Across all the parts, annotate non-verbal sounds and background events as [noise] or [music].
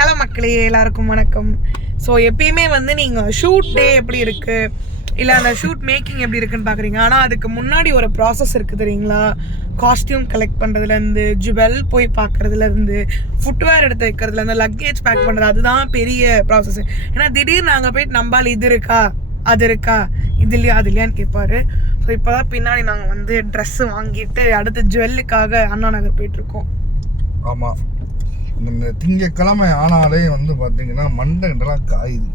Hello மக்களே எல்லாருக்கும் வணக்கம். ஸோ எப்பயுமே வந்து நீங்கள் ஷூட் டே எப்படி இருக்குது இல்லை அந்த ஷூட் மேக்கிங் எப்படி இருக்குன்னு பார்க்குறீங்க ஆனால் அதுக்கு முன்னாடி ஒரு ப்ராசஸ் இருக்குது தெரியுங்களா? காஸ்டியூம் கலெக்ட் பண்ணுறதுலேருந்து ஜுவல் போய் பார்க்குறதுலேருந்து ஃபுட்வேர் எடுத்து வைக்கிறதுலேருந்து லக்கேஜ் பேக் பண்ணுறது அதுதான் பெரிய ப்ராசஸ் ஏன்னா திடீர்னு நாங்கள் போயிட்டு நம்பால் இது இருக்கா? அது இருக்கா? இது இல்லையா? அது இல்லையான்னு கேட்பாரு ஸோ இப்போ தான் பின்னாடி நாங்கள் வந்து ட்ரெஸ்ஸு வாங்கிட்டு அடுத்து ஜுவல்லுக்காக அண்ணா நகர் போயிட்டுருக்கோம் ஆமாம் இந்த திங்கக்கிழமை ஆனாலே வந்து பார்த்தீங்கன்னா மண்டைலாம் காயுது.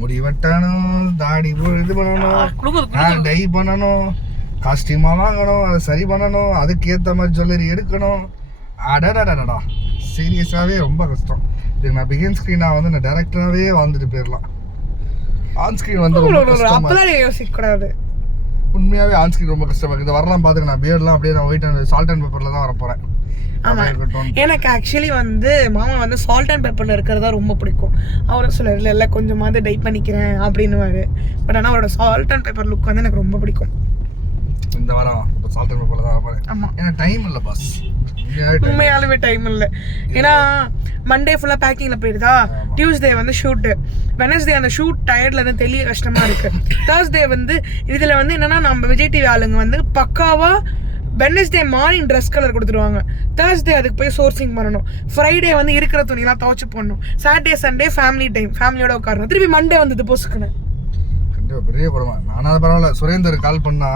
முடி வெட்டணும் தாடி இது பண்ணணும் டை பண்ணணும் காஸ்டியூமாக வாங்கணும் அதை சரி பண்ணணும் அதுக்கு ஏற்ற மாதிரி ஜுவல்லரி எடுக்கணும். அடடடடடா. சீரியஸாகவே ரொம்ப கஷ்டம். இது நான் பிகின் ஸ்க்ரீனாக வந்து நான் டேரக்டராகவே வாழ்ந்துட்டு போயிடலாம். ஆன் ஸ்க்ரீன் வந்து ரொம்ப கஷ்டமா அப்பதான் யோசிக்க கூடாது உண்மையாகவே ஆன் ஸ்க்ரீன் ரொம்ப கஷ்டமா இருக்குது வரலாம் பார்த்துக்க நான் பியர்லாம் அப்படியே நான் ஒயிட் அண்ட் சால்ட் அண்ட் பேப்பரில் தான் வரப்போகிறேன் ஆமா. எனக்கு ஆக்சுவலி வந்து மாமா வந்து சால்ட் அண்ட் பெப்பர்ல இருக்கிறதா ரொம்ப பிடிக்கும். அவரும் சொல்லுவார் இல்லை இல்லை கொஞ்சமாவது டை பண்ணிக்கிறேன் அப்படின்னுவாரு. பட் ஆனால் அவரோட சால்ட் அண்ட் பெப்பர் லுக் வந்து எனக்கு ரொம்ப பிடிக்கும். இந்த வாரம் இப்போ சால்ட் அண்ட் பேப்பரில் தான் வரப்போகிறேன் ஆமா. ஏன்னா டைம் இல்லை பாஸ் உண்மையாலுமே டைம் இல்லை. ஏன்னா மண்டே ஃபுல்லாக பேக்கிங்கில் போயிருதா? டியூஸ்டே வந்து ஷூட்டு வெனஸ்டே அந்த ஷூட் டயர்ட்ல இருந்து தெளிய கஷ்டமா இருக்கு. [laughs] தேர்ஸ்டே வந்து இதில் வந்து என்னன்னா நம்ம விஜய் டிவி ஆளுங்க வந்து பக்காவா வெனஸ்டே மார்னிங் ட்ரெஸ் கலர் கொடுத்துருவாங்க. தேர்ஸ்டே அதுக்கு போய் சோர்சிங் பண்ணணும். ஃப்ரைடே வந்து இருக்கிற துணியெல்லாம் துவைச்சு போடணும். சாட்டர்டே சண்டே ஃபேமிலி டைம் ஃபேமிலியோட உட்காரணும். திருப்பி மண்டே வந்து பொசுக்குன்னு. கண்டிப்பா பெரிய குடும்பம் நானும் அது பரவாயில்ல சுரேந்தர் கால் பண்ணா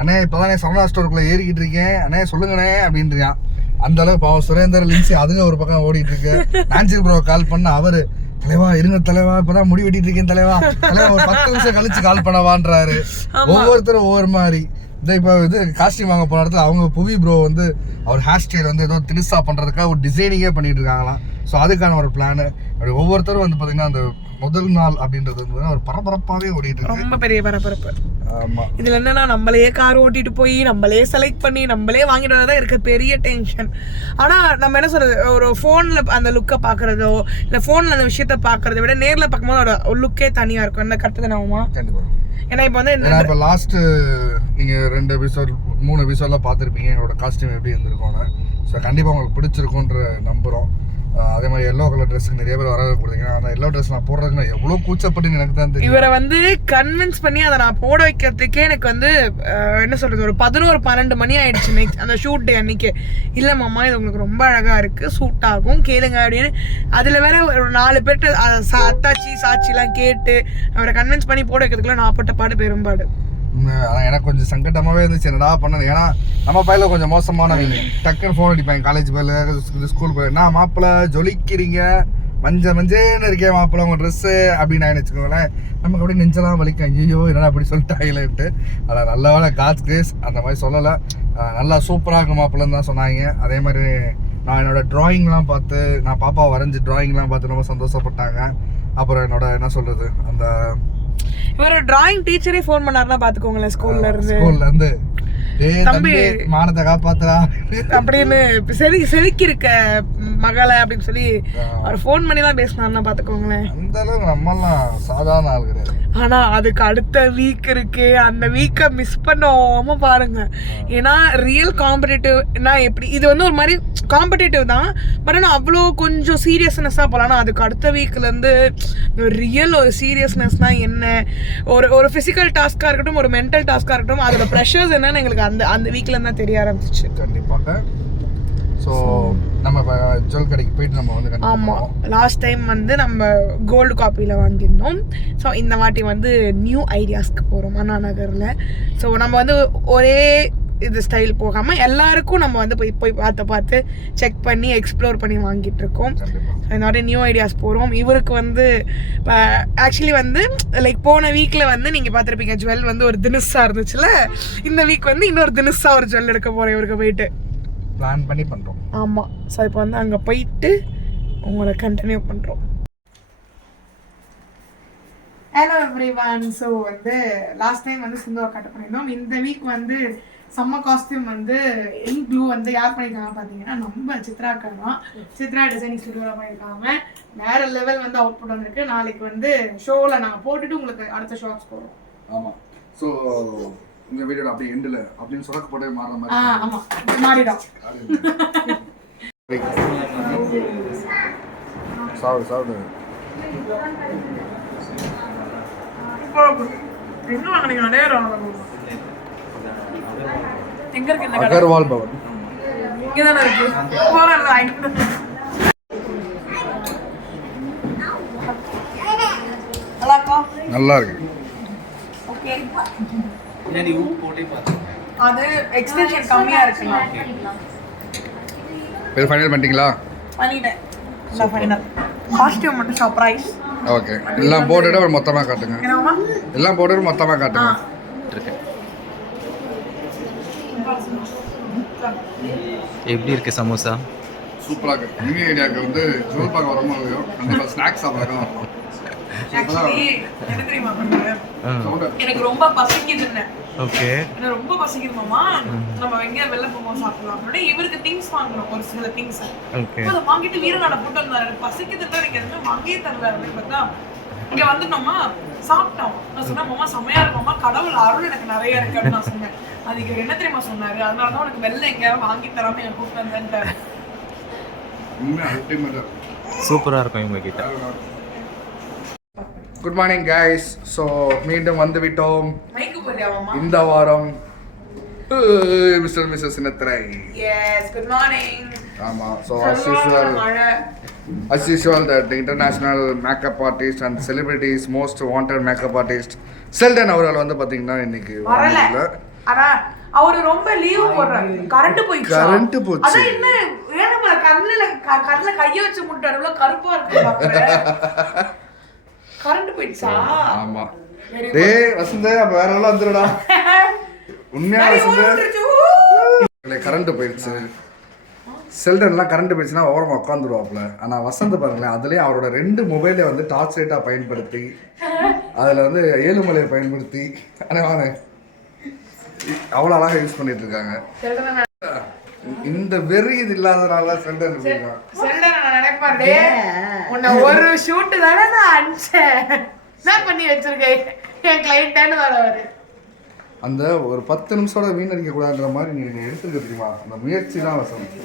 அண்ணே இப்போதானே சரவணா ஸ்டோருக்குள்ள ஏறிக்கிட்டு இருக்கேன். அண்ணே சொல்லுங்கண்ணே அப்படின்றான் அந்த அளவுக்கு பாவம் சுரேந்தர் லின்சி அதுங்க ஒரு பக்கம் ஓடிட்டு இருக்கு. நான்சி ப்ரோ கால் பண்ண அவரு தலைவா இருங்க தலைவா இப்பதான் முடி வெட்டிட்டு இருக்கேன் தலைவா. தலைவா ஒரு பத்து நிமிஷம் கழிச்சு கால் பண்ணவான்றாரு ஒவ்வொருத்தரும் ஒவ்வொரு மாதிரி. இந்த இப்போ இது காஸ்டியூம் வாங்க போன இடத்துல அவங்க புவி ப்ரோ வந்து அவர் ஹேர் ஸ்டைல் வந்து ஏதோ தினுசா பண்றதுக்காக ஒரு டிசைனிங்கே பண்ணிட்டு இருக்காங்களாம். ஸோ அதுக்கான ஒரு பிளான் அப்படி ஒவ்வொருத்தரும் வந்து பாத்தீங்கன்னா அந்த முதல் நாள் அப்படின்றது வந்து ஒரு பரபரப்பாவே ஓடிட்டு இருக்கு. ரொம்ப பெரிய பரபரப்பு. ஆமா. இதுல என்னன்னா நம்மளே கார் ஓட்டிட்டு போய் நம்மளே செலக்ட் பண்ணி நம்மளே வாங்கிட்டு வரதான் இருக்க பெரிய டென்ஷன் ஆனா நம்ம என்ன சொல்றது? ஒரு போன்ல அந்த லுக்கை பாக்குறதோ இல்ல போன்ல அந்த விஷயத்த பாக்குறதை விட நேர்ல பார்க்கும்போது அதோட லுக்கே தனியா இருக்கும். என்ன கரெக்ட் தானே கண்டிப்பா. ஏன்னா இப்போ வந்து ஏன்னா இப்போ லாஸ்ட் நீங்க ரெண்டு எபிசோட் மூணு எபிசோட்லாம் பார்த்துருப்பீங்க. எங்களோட காஸ்டியூம் எப்படி இருந்திருக்கோன்னு ஸோ கண்டிப்பா உங்களுக்கு பிடிச்சிருக்குன்ற நம்புறோம். அஹ் அதே மாதிரி எல்லோ கலர் ட்ரெஸ்க்கு நிறைய பேர் வரவே கொடுத்தீங்க அந்த எல்லோ ட்ரெஸ் நான் போடுறதுன்னா எவ்வளோ கூச்சப்பட்டு எனக்கு தான் தெரியும். இவரை வந்து கன்வின்ஸ் பண்ணி அதை நான் போட வைக்கிறதுக்கே எனக்கு வந்து என்ன சொல்றது ஒரு பதினோரு பன்னெண்டு மணி ஆயிடுச்சு நெக்ஸ்ட் அந்த ஷூட் டே அன்னைக்கு. இல்லை மாமா இது உங்களுக்கு ரொம்ப அழகா இருக்கு சூட் ஆகும் கேளுங்க அப்படின்னு. அதுல வேற ஒரு நாலு பேர்கிட்ட சா- அத்தாச்சி சாட்சிலாம் கேட்டு அவரை கன்வின்ஸ் பண்ணி போட வைக்கிறதுக்குள்ள நான் பட்ட பாடு பெரும்பாடு எனக்கு கொஞ்சம் சங்கட்டமாவே இருந்துச்சு. என்னடா பண்ணது? ஏன்னா நம்ம பையில கொஞ்சம் மோசமானவங்க டக்குன்னு ஃபோன் அடிப்பாங்க காலேஜ் பையில ஸ்கூல் பையில. நான் மாப்பிள்ளை ஜொலிக்கிறீங்க? மஞ்சள் மஞ்சேன்னு இருக்கேன் மாப்பிள்ள உங்க ட்ரெஸ்ஸு அப்படின்னு நான் வச்சுக்கோங்களேன். நமக்கு அப்படியே நெஞ்செல்லாம் வலிக்கும். ஐயோ என்னடா அப்படி சொல்லிட்டாங்களேன்ட்டு. அதான் நல்ல வேலை காட்ஸ் கிரேஸ் அந்த மாதிரி சொல்லலை. நல்லா சூப்பராக இருக்கும் மாப்பிள்ளன்னு தான் சொன்னாங்க. அதே மாதிரி நான் என்னோட டிராயிங்லாம் பார்த்து நான் பாப்பா வரைஞ்சி டிராயிங்லாம் பார்த்து ரொம்ப சந்தோஷப்பட்டாங்க. அப்புறம் என்னோட என்ன சொல்றது அந்த இவரோட டிராயிங் டீச்சரே ஃபோன் பண்ணாருன்னா பாத்துக்கோங்களேன் ஸ்கூல்ல இருந்து ஸ்கூல்ல இருந்து தம்பி. மானத்தை காப்பாத்துறா அப்படின்னு செதி செதுக்கி இருக்க மகளை அப்படின்னு சொல்லி அவர் ஃபோன் பண்ணி தான் பேசினாருன்னா பாத்துக்கோங்களேன் அந்த அளவுக்கு நம்மலாம் சாதாரண ஆள் கிடையாது. ஆனா அதுக்கு அடுத்த வீக் இருக்கு அந்த வீக்கை மிஸ் பண்ணாம பாருங்க. ஏன்னா ரியல் காம்படிட்டிவ்னா எப்படி இது வந்து ஒரு மாதிரி காம்படிட்டிவ் தான். பட் ஆனால் அவ்வளோ கொஞ்சம் சீரியஸ்னஸாக போகலாம் ஆனா அதுக்கு அடுத்த வீக்ல இருந்து ரியல் ஒரு சீரியஸ்னஸ்னா என்ன? ஒரு ஒரு ஃபிசிக்கல் டாஸ்காக இருக்கட்டும் ஒரு மென்டல் டாஸ்காக இருக்கட்டும் அதோட ப்ரெஷர்ஸ் என்னன்னு எங்களுக்கு அந்த அந்த வீக்ல தான் தெரிய ஆரம்பிச்சிச்சு. கண்டிப்பாக. ஸோ நம்ம இப்போ ஜுவல் கடைக்கு போயிட்டு நம்ம வந்து ஆமாம். லாஸ்ட் டைம் வந்து நம்ம கோல்டு காப்பியில் வாங்கியிருந்தோம். ஸோ இந்த வாட்டி வந்து நியூ ஐடியாஸ்க்கு போகிறோம் அண்ணா நகரில். ஸோ நம்ம வந்து ஒரே இது ஸ்டைல் போகாமல் எல்லாருக்கும் நம்ம வந்து போய் போய் பார்த்து பார்த்து செக் பண்ணி எக்ஸ்ப்ளோர் பண்ணி வாங்கிட்டு இருக்கோம். இந்த மாதிரி நியூ ஐடியாஸ் போகிறோம் இவருக்கு வந்து இப்போ ஆக்சுவலி வந்து லைக் போன வீக்கில் வந்து நீங்கள் பார்த்துருப்பீங்க ஜுவல் வந்து ஒரு தினுசா இருந்துச்சுல. இந்த வீக் வந்து இன்னொரு தினுசா ஒரு ஜுவல் எடுக்க போகிறேன் இவருக்கு போயிட்டு. பிளான் பண்ணி பண்றோம். ஆமாம் ஸோ இப்போ வந்து அங்கே போயிட்டு உங்களை கண்டினியூ பண்ணுறோம் ஹலோ எவ்ரி ஒன் ஸோ வந்து லாஸ்ட் டைம் வந்து சிந்துவா கட்ட பண்ணியிருந்தோம் இந்த வீக் வந்து சம்ம காஸ்டியூம் வந்து எங் க்ளூ வந்து யார் பண்ணியிருக்காங்க பார்த்தீங்கன்னா நம்ம சித்ரா தான். சித்ரா டிசைனிங் ஸ்டுடியோவில் பண்ணியிருக்காங்க வேற லெவல் வந்து அவுட்புட் வந்திருக்கு. நாளைக்கு வந்து ஷோவில் நாங்கள் போட்டுட்டு உங்களுக்கு அடுத்த ஷார்ட்ஸ் போடுறோம். ஆமா. ஸோ இந்த வீடியோட அப்படியே எண்டில் அப்படின்னு சொடக்கப்பட்டே மாறுற மாதிரி ஆமாம் மாறிடும் எங்க வாங்குனீங்க நிறைய வாங்கணும் எங்க இருக்கு அகர்வால் பவன். இங்க தானே இருக்கு. நல்லாக்கா நல்லா இருக்கு ஓகே அது எக்ஸ்டென்ஷன் கம்மியா இருக்குண்ணா பேர் ஃபைனல் பண்ணிட்டீங்களா? பண்ணிட்டேன். இல்லை ஃபைனல் காஸ்டியூம் மட்டும் சர்ப்ரைஸ் ஓகே எல்லாம் போட்டுட்டு அப்புறம் மொத்தமாக காட்டுங்க. எல்லாம் போட்டுட்டு மொத்தமாக காட்டுங்க. எப்படி இருக்கு சமோசா? சூப்பராக இருக்கு. நியூ ஐடியாவுக்கு வந்து ஜோல் பார்க்க வரமோ இல்லையோ? கண்டிப்பாக ஸ்நாக்ஸ் சாப்பிட்றோம். ஆக்சுவலி என்ன தெரியுமா எனக்கு ரொம்ப பசிக்குதுன்னு. ஓகே. எனக்கு ரொம்ப பசிக்குது மாமா? நம்ம எங்க வெளில போகும்போது சாப்பிடலாம். அப்படின்னா இவருக்கு திங்ஸ் வாங்கணும் ஒரு சில திங்ஸ் ஓகே. அதை வாங்கிட்டு வீரநாட போட்டு வந்தாரு. எனக்கு பசிக்குதுல எனக்கு எதுவுமே வாங்கியே தரல அப்படின்னு பார்த்தா இங்க வந்துட்டோமா சாப்பிட்டோம். நான் சொன்னேன் மாமா செம்மையா இருக்குமாமா கடவுள் அருள் எனக்கு நிறைய இருக்கு அப்படின்னு நான் சொன்னேன். அதுக்கு இவர் என்ன தெரியுமா சொன்னாரு? அதனால தான் உனக்கு வெளில எங்கேயாவது வாங்கி தராம எனக்கு கூப்பிட்டு அல்டிமேட்டாக சூப்பரா இருக்கும் இவங்க கிட்ட. குட் மார்னிங் கைஸ் ஸோ மீண்டும் வந்து விட்டோம் மைக்கு போறியா மாமா இந்த வாரம். மிஸ்டர் மிஸ்ஸஸ் சின்னத்திரை. குட் மார்னிங் ஆமாம் so as usual usual that the international makeup artist and celebrities most wanted makeup artist செல்டன் அவர்கள் வந்து பாத்தீங்கன்னா இன்னைக்கு வரல. வரல. ஆனா அவரு ரொம்ப லீவ் போடுறாரு. கரண்ட் போயிடுச்சு? Current போச்சு. அதான் என்ன ஏன்னா கண்ணுல கண்ணுல கைய வச்சு முட்டாரு இவ்வளவு கருப்பா இருக்கு [laughs] கரண்ட் போயிடுச்சா? ஆமா டேய் வசந்த அப்ப வேற எல்லாம் வந்துருடா. உண்மையா வசந்த. கரண்ட் போயிடுச்சு. செல்டன்லாம் கரண்ட் போயிடுச்சுன்னா ஓரமா உட்காந்துருவாப்ல ஆனா வசந்த் பாருங்களேன் அதுலயே அவரோட ரெண்டு மொபைலை வந்து டார்ச் லைட்டா பயன்படுத்தி அதுல வந்து ஏழுமலையை பயன்படுத்தி வாங்க அவ்வளோ அழகா யூஸ் பண்ணிட்டு இருக்காங்க. இந்த வெறி இது இல்லாதனால செல்டன் நினைப்பாரு, உன்னை ஒரு ஷூட் தானே நான் அனுப்பிச்சேன். என்ன பண்ணி வச்சிருக்கேன் என் கிளைண்ட்டான்னு வர அவரு அந்த ஒரு பத்து நிமிஷம் வீணடிக்க கூடாதுன்ற மாதிரி நீங்க எடுத்துக்க தெரியுமா? அந்த முயற்சி தான் வசந்த்